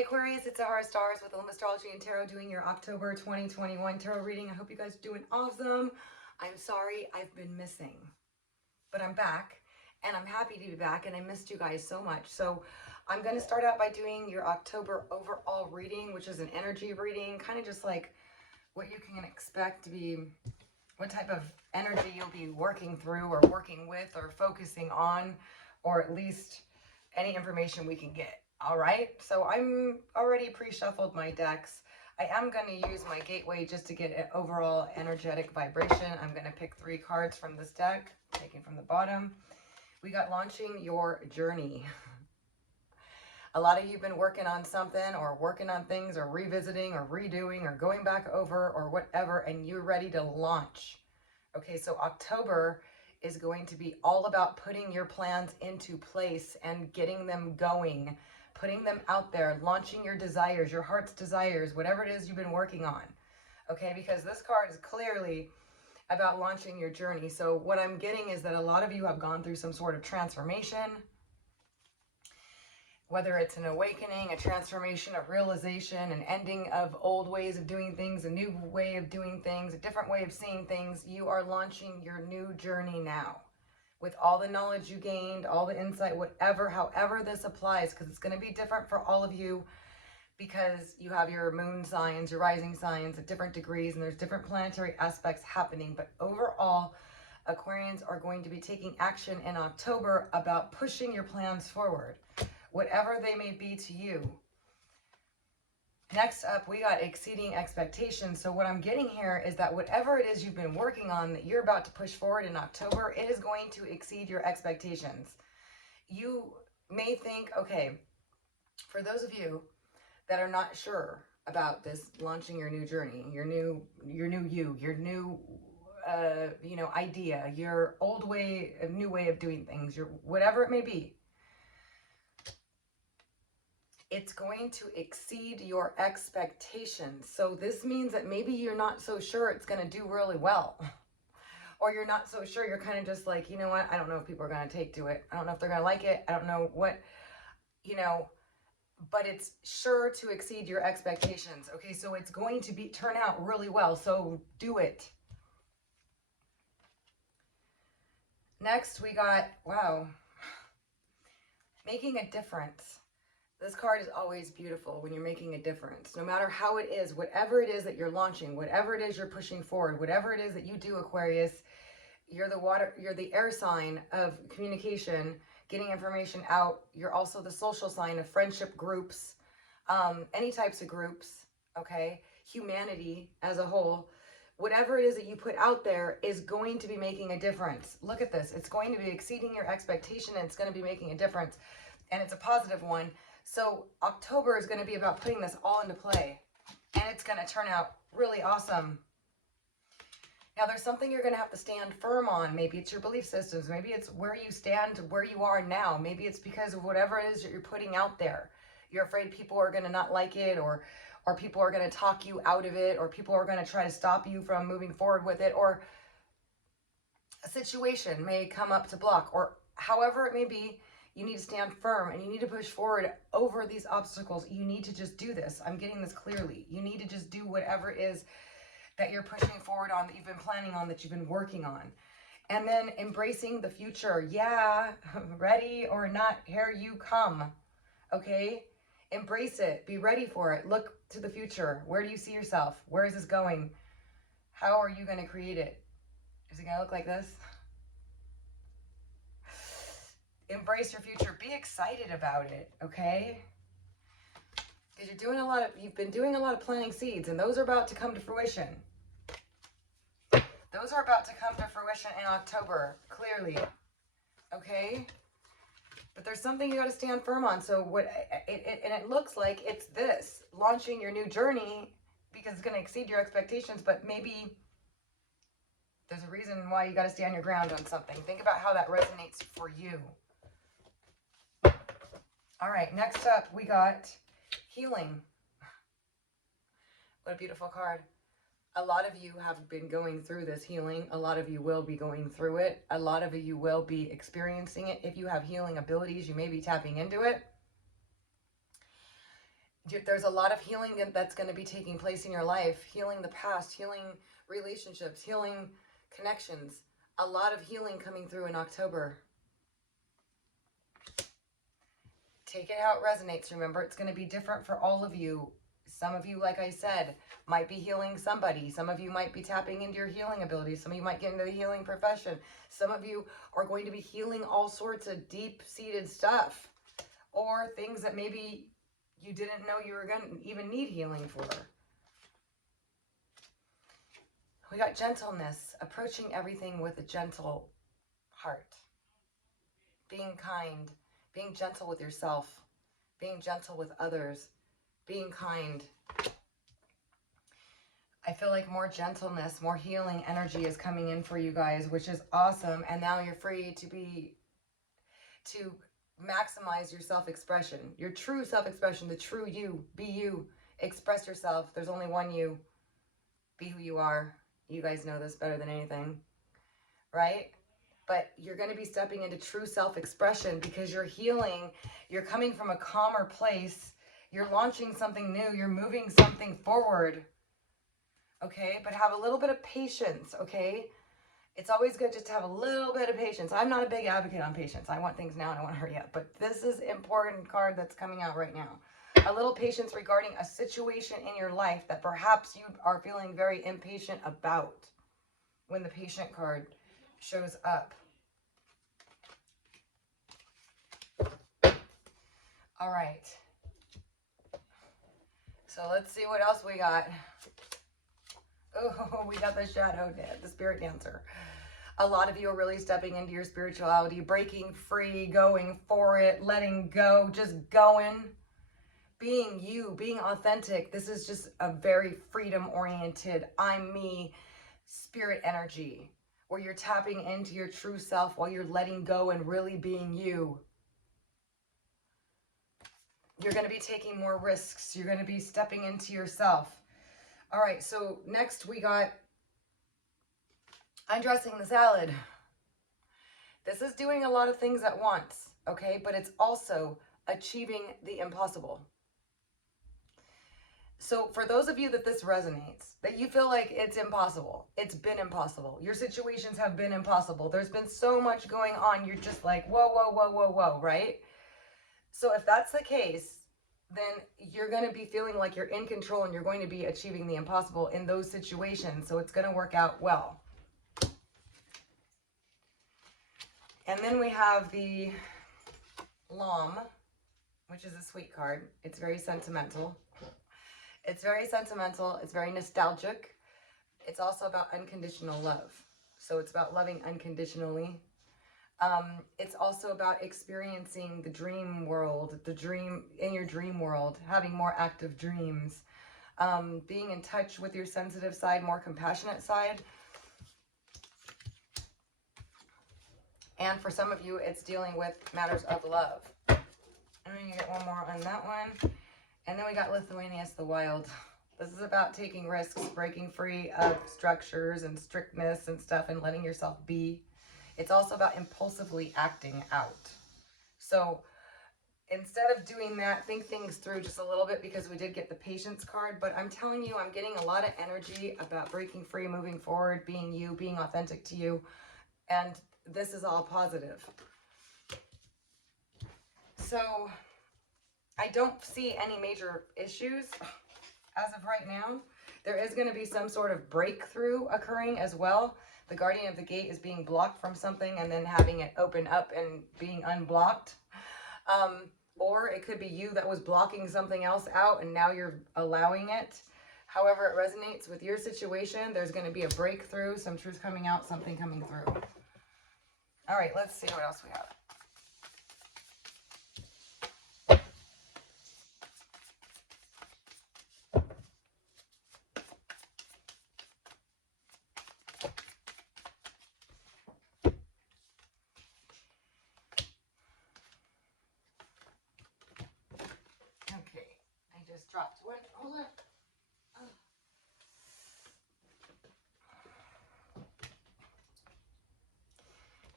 Hey Aquarius, it's Zahara Stars with Olymp Astrology and Tarot doing your October 2021 tarot reading. I hope you guys are doing awesome. I'm sorry I've been missing, but I'm back and I'm happy to be back and I missed you guys so much. So I'm going to start out by doing your October overall reading, which is an energy reading, kind of just like what you can expect to be, what type of energy you'll be working through or working with or focusing on, or at least any information we can get. All right, so I'm already pre-shuffled my decks. I am going to use my gateway just to get an overall energetic vibration. I'm going to pick 3 cards from this deck, taking from the bottom. We got launching your journey. A lot of you have been working on something or working on things or revisiting or redoing or going back over or whatever, and you're ready to launch. Okay, so October is going to be all about putting your plans into place and getting them going, putting them out there, launching your desires, your heart's desires, whatever it is you've been working on. Okay, because this card is clearly about launching your journey. So what I'm getting is that a lot of you have gone through some sort of transformation, whether it's an awakening, a transformation, a realization, an ending of old ways of doing things, a new way of doing things, a different way of seeing things. You are launching your new journey now with all the knowledge you gained, all the insight, whatever, however this applies, because it's going to be different for all of you because you have your moon signs, your rising signs at different degrees, and there's different planetary aspects happening. But overall, Aquarians are going to be taking action in October about pushing your plans forward, whatever they may be to you. Next up, we got exceeding expectations. So what I'm getting here is that whatever it is you've been working on that you're about to push forward in October, it is going to exceed your expectations. You may think, okay, for those of you that are not sure about this launching your new journey, your new idea, your old way, a new way of doing things, your whatever it may be, it's going to exceed your expectations. So this means that maybe you're not so sure it's going to do really well. Or you're not so sure, you're kind of just like, you know what, I don't know if people are going to take to it. I don't know if they're going to like it. I don't know what, but it's sure to exceed your expectations. Okay, so it's going to turn out really well. So do it. Next, we got, wow, making a difference. This card is always beautiful when you're making a difference. No matter how it is, whatever it is that you're launching, whatever it is you're pushing forward, whatever it is that you do, Aquarius, you're the air sign of communication, getting information out. You're also the social sign of friendship groups, any types of groups, okay? Humanity as a whole. Whatever it is that you put out there is going to be making a difference. Look at this. It's going to be exceeding your expectation and it's going to be making a difference. And it's a positive one. So October is going to be about putting this all into play, and it's going to turn out really awesome. Now, there's something you're going to have to stand firm on. Maybe it's your belief systems. Maybe it's where you stand, where you are now. Maybe it's because of whatever it is that you're putting out there. You're afraid people are going to not like it, or people are going to talk you out of it, or people are going to try to stop you from moving forward with it, or a situation may come up to block, or however it may be. You need to stand firm and you need to push forward over these obstacles. You need to just do this. I'm getting this clearly. You need to just do whatever it is that you're pushing forward on, that you've been planning on, that you've been working on. And then embracing the future. Yeah, ready or not, here you come. Okay? Embrace it. Be ready for it. Look to the future. Where do you see yourself? Where is this going? How are you going to create it? Is it going to look like this? Embrace your future. Be excited about it, okay? Because you've been doing a lot of planting seeds, and those are about to come to fruition. Those are about to come to fruition in October, clearly, okay? But there's something you got to stand firm on. So it looks like it's this, launching your new journey, because it's going to exceed your expectations, but maybe there's a reason why you got to stand your ground on something. Think about how that resonates for you. All right, next up, we got healing. What a beautiful card. A lot of you have been going through this healing. A lot of you will be going through it. A lot of you will be experiencing it. If you have healing abilities, you may be tapping into it. There's a lot of healing that's going to be taking place in your life. Healing the past, healing relationships, healing connections. A lot of healing coming through in October. Take it how it resonates. Remember, it's going to be different for all of you. Some of you, like I said, might be healing somebody. Some of you might be tapping into your healing abilities. Some of you might get into the healing profession. Some of you are going to be healing all sorts of deep-seated stuff, or things that maybe you didn't know you were going to even need healing for. We got gentleness, approaching everything with a gentle heart. Being kind, being gentle with yourself, being gentle with others, being kind. I feel like more gentleness, more healing energy is coming in for you guys, which is awesome. And now you're free to maximize your self-expression, your true self-expression, the true you. Be you. Express yourself. There's only one you. Be who you are. You guys know this better than anything, right? But you're going to be stepping into true self-expression because you're healing. You're coming from a calmer place. You're launching something new. You're moving something forward. Okay? But have a little bit of patience, okay? It's always good just to have a little bit of patience. I'm not a big advocate on patience. I want things now and I want to hurry up. But this is an important card that's coming out right now. A little patience regarding a situation in your life that perhaps you are feeling very impatient about when the patient card shows up. All right. So let's see what else we got. Oh, we got the shadow, the spirit dancer. A lot of you are really stepping into your spirituality, breaking free, going for it, letting go, just going. Being you, being authentic. This is just a very freedom-oriented, I'm me spirit energy, where you're tapping into your true self while you're letting go and really being you. You're going to be taking more risks. You're going to be stepping into yourself. All right, so next we got undressing the salad. This is doing a lot of things at once, okay? But it's also achieving the impossible. So for those of you that this resonates, that you feel like it's impossible, it's been impossible. Your situations have been impossible. There's been so much going on. You're just like, whoa, whoa, whoa, whoa, whoa, right? So if that's the case, then you're going to be feeling like you're in control and you're going to be achieving the impossible in those situations. So it's going to work out well. And then we have the Lam, which is a sweet card. It's very sentimental. It's very sentimental. It's very nostalgic. It's also about unconditional love. So it's about loving unconditionally. It's also about experiencing the dream world, in your dream world, having more active dreams, being in touch with your sensitive side, more compassionate side. And for some of you, it's dealing with matters of love. And then you get one more on that one. And then we got Lithuanius the Wild. This is about taking risks, breaking free of structures and strictness and stuff and letting yourself be. It's also about impulsively acting out. So instead of doing that, think things through just a little bit, because we did get the patience card. But I'm telling you, I'm getting a lot of energy about breaking free, moving forward, being you, being authentic to you. And this is all positive. So I don't see any major issues as of right now. There is going to be some sort of breakthrough occurring as well. The guardian of the gate is being blocked from something and then having it open up and being unblocked. Or it could be you that was blocking something else out and now you're allowing it. However it resonates with your situation, there's going to be a breakthrough, some truth coming out, something coming through. All right, let's see what else we have. Okay, I just dropped one. Hold on.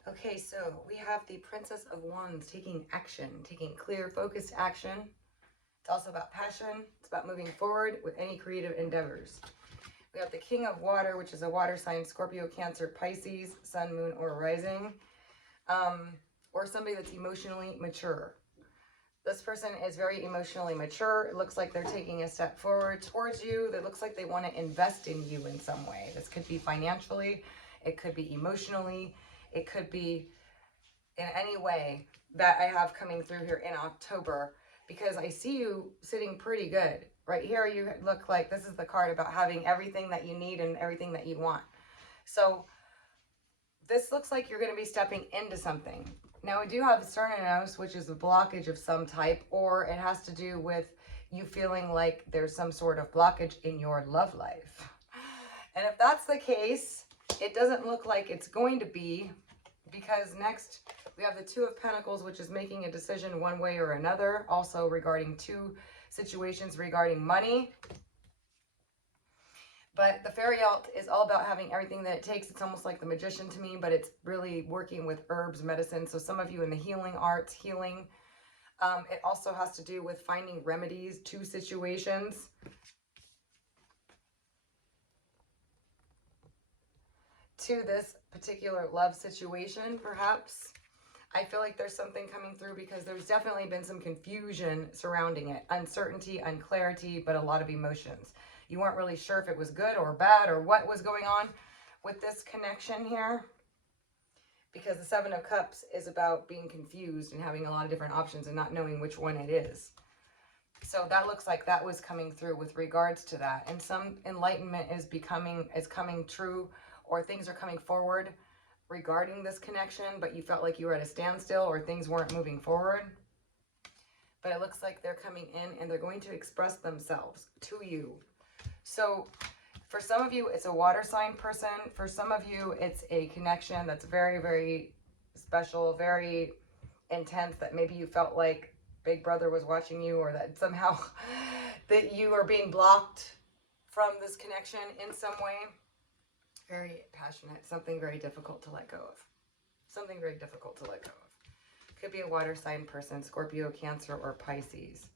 Okay, so we have the Princess of Wands taking action, taking clear, focused action. It's also about passion. It's about moving forward with any creative endeavors. We have the King of Water, which is a water sign, Scorpio, Cancer, Pisces, Sun, Moon, or Rising. Or somebody that's emotionally mature. This person is very emotionally mature. It looks like they're taking a step forward towards you. It looks like they want to invest in you in some way. This could be financially. It could be emotionally. It could be in any way that I have coming through here in October, because I see you sitting pretty good. Right here, you look like this is the card about having everything that you need and everything that you want. So this looks like you're going to be stepping into something. Now, we do have Cernanos, which is a blockage of some type, or it has to do with you feeling like there's some sort of blockage in your love life. And if that's the case, it doesn't look like it's going to be, because next we have the Two of Pentacles, which is making a decision one way or another, also regarding two situations regarding money. But the Fairy Alt is all about having everything that it takes. It's almost like the Magician to me, but it's really working with herbs, medicine. So some of you in the healing arts, healing. It also has to do with finding remedies to situations. To this particular love situation, perhaps. I feel like there's something coming through because there's definitely been some confusion surrounding it. Uncertainty, unclarity, but a lot of emotions. You weren't really sure if it was good or bad or what was going on with this connection here. Because the Seven of Cups is about being confused and having a lot of different options and not knowing which one it is. So that looks like that was coming through with regards to that. And some enlightenment is coming true, or things are coming forward regarding this connection, but you felt like you were at a standstill or things weren't moving forward. But it looks like they're coming in and they're going to express themselves to you. So for some of you, it's a water sign person. For some of you, it's a connection that's very, very special, very intense, that maybe you felt like Big Brother was watching you, or that somehow that you are being blocked from this connection in some way. Very passionate, something very difficult to let go of. Something very difficult to let go of. Could be a water sign person, Scorpio, Cancer, or Pisces.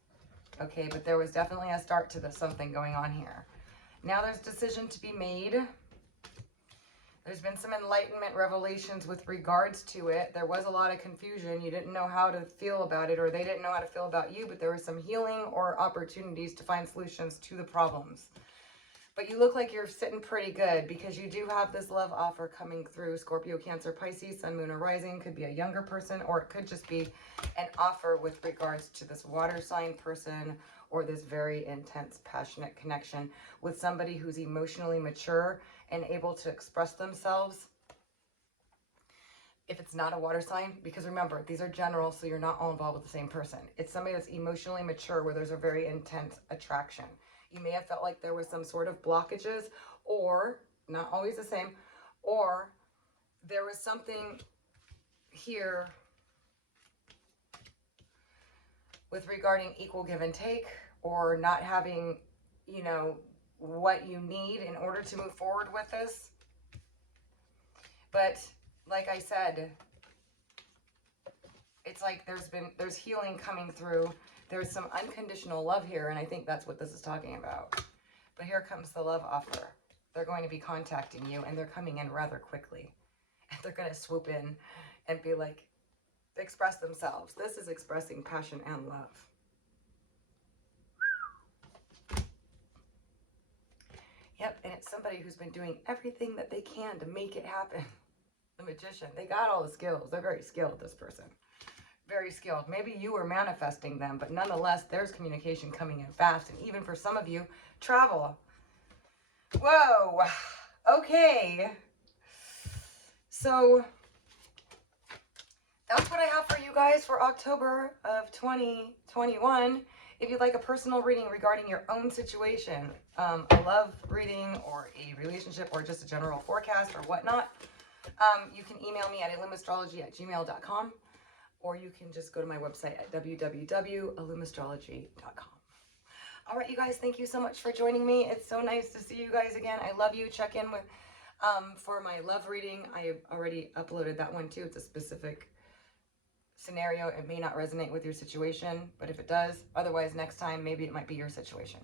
Okay, but there was definitely a start to something going on here. Now there's decision to be made. There's been some enlightenment revelations with regards to it. There was a lot of confusion. You didn't know how to feel about it, or they didn't know how to feel about you, but there was some healing or opportunities to find solutions to the problems. But you look like you're sitting pretty good, because you do have this love offer coming through. Scorpio, Cancer, Pisces, Sun, Moon, or Rising. Could be a younger person, or it could just be an offer with regards to this water sign person, or this very intense, passionate connection with somebody who's emotionally mature and able to express themselves. If it's not a water sign, because remember, these are general, so you're not all involved with the same person. It's somebody that's emotionally mature, where there's a very intense attraction. You may have felt like there was some sort of blockages, or not always the same, or there was something here with regarding equal give and take, or not having, you know, what you need in order to move forward with this. But like I said, it's like there's healing coming through. There's some unconditional love here, and I think that's what this is talking about. But here comes the love offer. They're going to be contacting you, and they're coming in rather quickly. And they're going to swoop in and be like, express themselves. This is expressing passion and love. Yep, and it's somebody who's been doing everything that they can to make it happen. The Magician. They got all the skills. They're very skilled, this person. Very skilled. Maybe you were manifesting them, but nonetheless, there's communication coming in fast. And even for some of you, travel. Whoa. Okay. So that's what I have for you guys for October of 2021. If you'd like a personal reading regarding your own situation, a love reading or a relationship or just a general forecast or whatnot, you can email me at illumastrology@gmail.com. Or you can just go to my website at www.illumastrology.com. All right, you guys, thank you so much for joining me. It's so nice to see you guys again. I love you. Check in with for my love reading. I have already uploaded that one too. It's a specific scenario, it may not resonate with your situation, but if it does, otherwise next time, maybe it might be your situation.